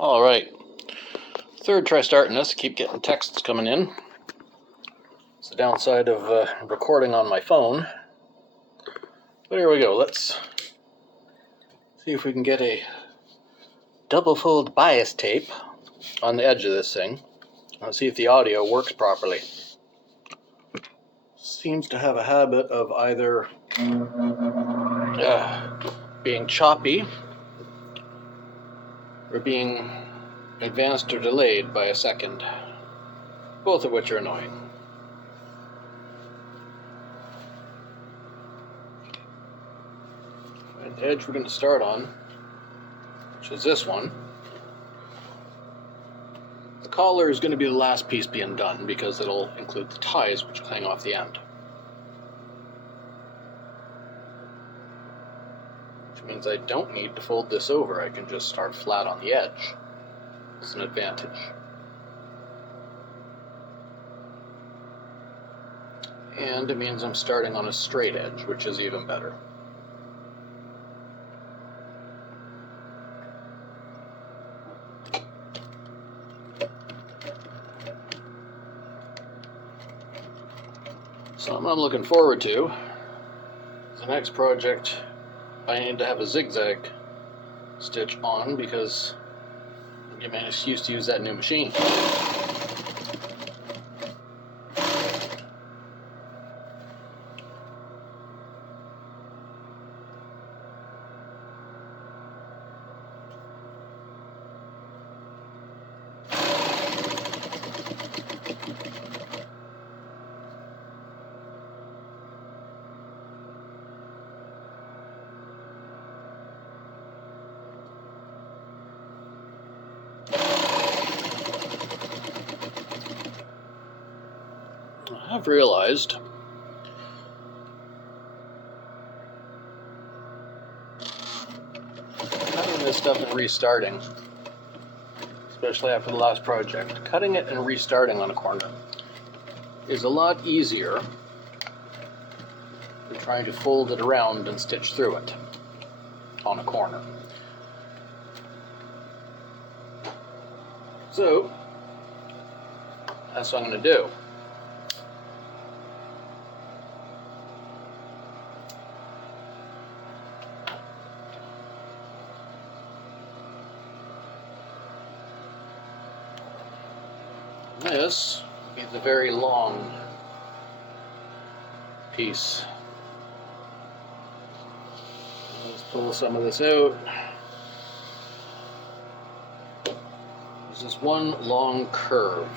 All right. Third try starting this. Keep getting texts coming in. It's the downside of recording on my phone. But here we go. Let's see if we can get a double fold bias tape on the edge of this thing. Let's see if the audio works properly. Seems to have a habit of either being choppy or being advanced or delayed by a second, both of which are annoying. And the edge we're going to start on, which is this one. The collar is going to be the last piece being done because it'll include the ties which hang off the end. Which means I don't need to fold this over, I can just start flat on the edge. It's an advantage. And it means I'm starting on a straight edge, which is even better. Something I'm looking forward to is the next project. I need to have a zigzag stitch on because I'll give me an excuse to use that new machine. I've realized cutting this stuff and restarting, especially after the last project, cutting it and restarting on a corner is a lot easier than trying to fold it around and stitch through it on a corner. So that's what I'm going to do. This is a very long piece. Let's pull some of this out. There's this one long curve.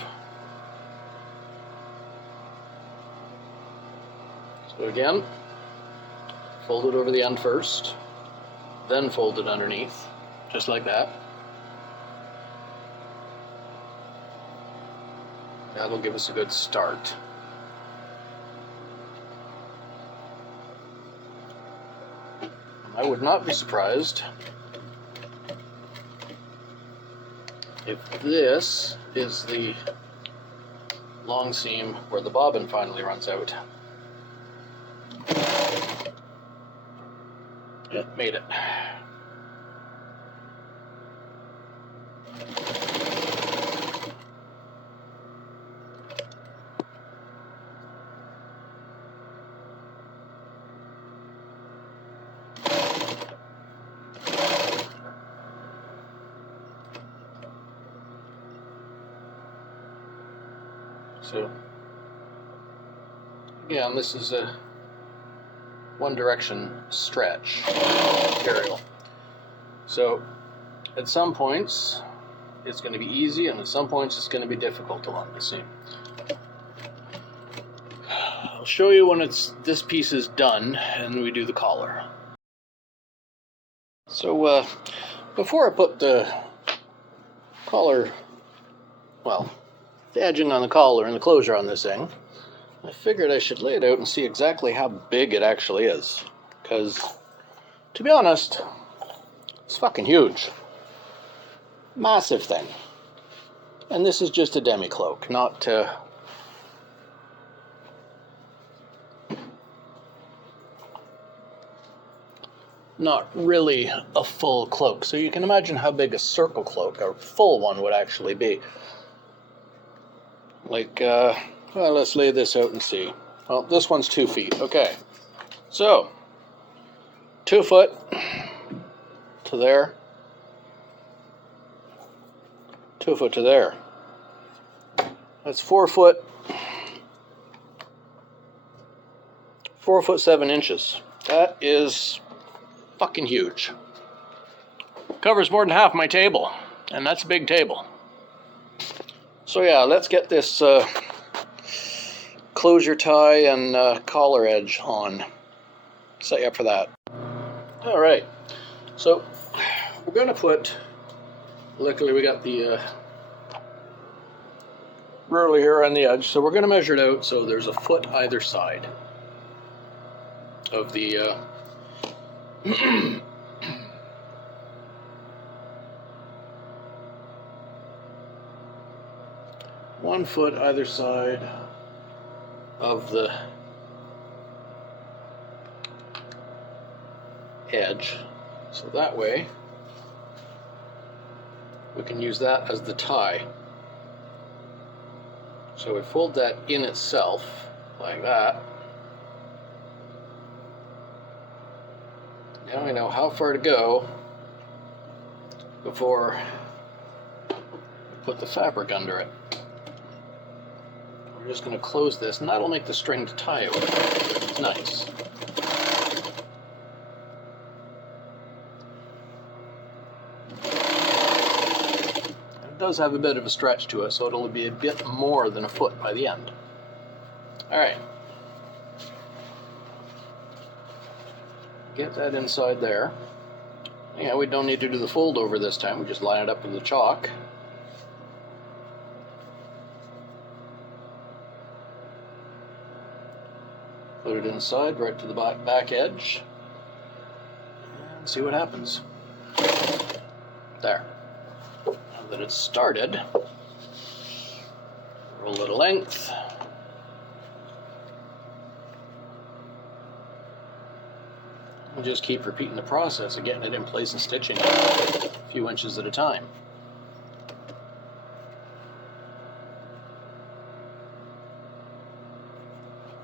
So again, fold it over the end first, then fold it underneath, just like that. That'll give us a good start. I would not be surprised if this is the long seam where the bobbin finally runs out. It made it. So again, this is a one direction stretch material. So at some points it's going to be easy, and at some points it's going to be difficult along the seam. I'll show you when this piece is done and we do the collar. So before I put the collar, well, the edging on the collar and the closure on this thing, I figured I should lay it out and see exactly how big it actually is. Because, to be honest, it's fucking huge. Massive thing. And this is just a demi-cloak, not not really a full cloak. So you can imagine how big a circle cloak, or full one, would actually be. Like, well, let's lay this out and see. Well, this one's 2 feet. Okay. So, 2 foot to there. 2 foot to there. That's 4 foot. 4 foot 7 inches. That is fucking huge. Covers more than half my table, and that's a big table. So yeah, let's get this closure tie and collar edge on. Set you up for that. All right. So we're going to put. Luckily, we got the ruler here on the edge, so we're going to measure it out so there's a foot either side of the 1 foot either side of the edge, so that way we can use that as the tie. So we fold that in itself like that. Now we know how far to go before we put the fabric under it. We're just going to close this, and that'll make the string to tie it with. It's nice. It does have a bit of a stretch to it, so it'll be a bit more than a foot by the end. Alright. Get that inside there. Yeah, we don't need to do the fold over this time, we just line it up with the chalk. Put it inside, right to the back edge, and see what happens. There. Now that it's started, roll it a length. And just keep repeating the process of getting it in place and stitching it a few inches at a time.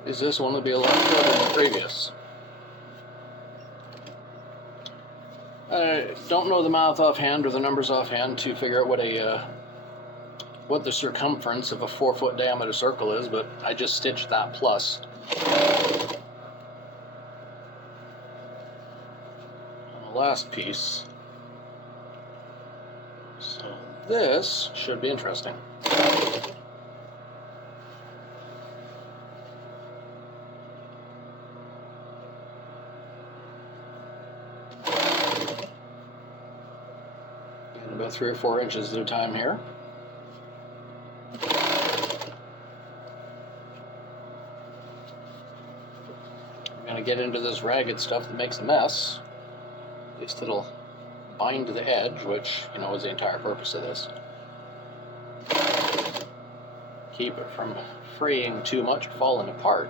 This one will be a lot better than the previous. I don't know the math offhand or the numbers offhand to figure out what the circumference of a 4 foot diameter circle is, but I just stitched that plus. On the last piece. So this should be interesting. About 3 or 4 inches at a time here. I'm going to get into this ragged stuff that makes a mess. At least it'll bind to the edge, which, you know, is the entire purpose of this. Keep it from fraying too much, falling apart.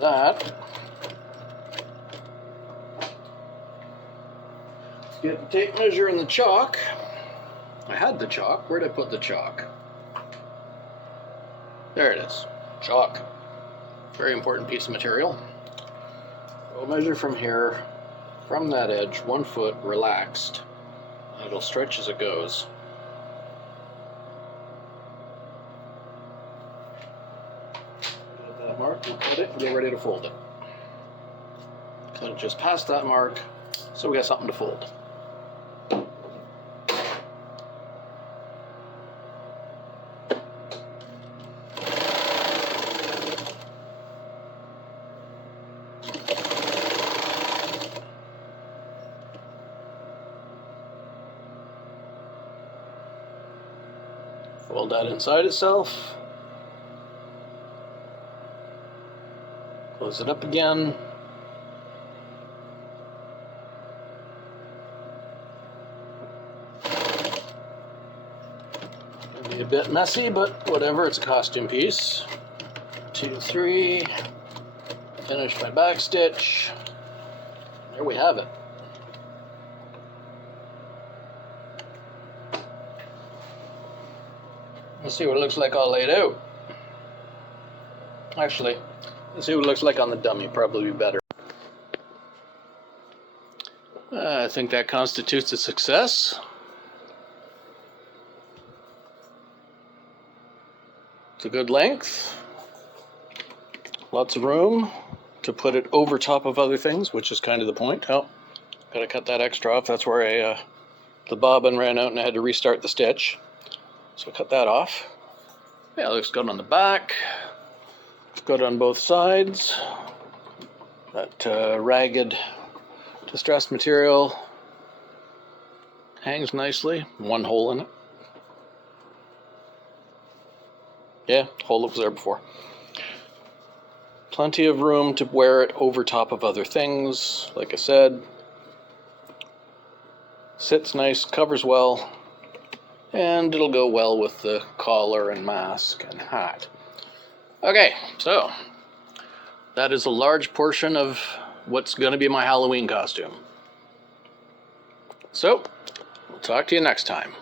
That. Let's get the tape measure and the chalk. I had the chalk. Where'd I put the chalk? There it is. Chalk. Very important piece of material. We'll measure from here, from that edge, 1 foot, relaxed. It'll stretch as it goes. Mark, we'll cut it and get ready to fold it. Cut it just past that mark, so we got something to fold. Fold that inside itself. Close it up again. It'll be a bit messy, but whatever, it's a costume piece. 2, 3. Finish my back stitch. There we have it. Let's see what it looks like all laid out. Actually, let's see what it looks like on the dummy, probably be better. I think that constitutes a success. It's a good length. Lots of room to put it over top of other things, which is kind of the point. Oh, gotta cut that extra off. That's where the bobbin ran out and I had to restart the stitch. So cut that off. Yeah, it looks good on the back. Good on both sides. That ragged distressed material hangs nicely. One hole in it. Yeah, hole that was there before. Plenty of room to wear it over top of other things, like I said. Sits nice, covers well, and it'll go well with the collar and mask and hat. Okay, so that is a large portion of what's going to be my Halloween costume. So, we'll talk to you next time.